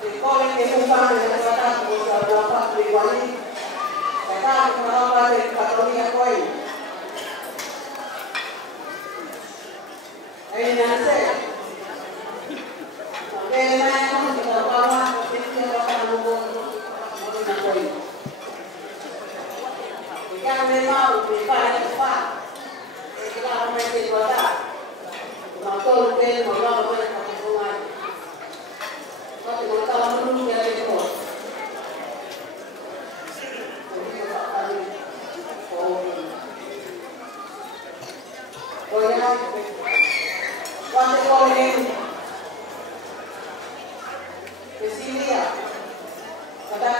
Joven que es un pan de la plata, pues la ropa de igualí. Acá, como la ropa de Cataluña, hoy. Ahí nace. Aunque le vayan a la ropa, tiene que ropa en un buen. Y cada vez más, y para el pan. Es claramente igualdad. Como todo lo que es, no lo vamos a ver como un año. Como estaba en un día de todo. Oigan, ¿cuántos jóvenes decidían? ¿Verdad?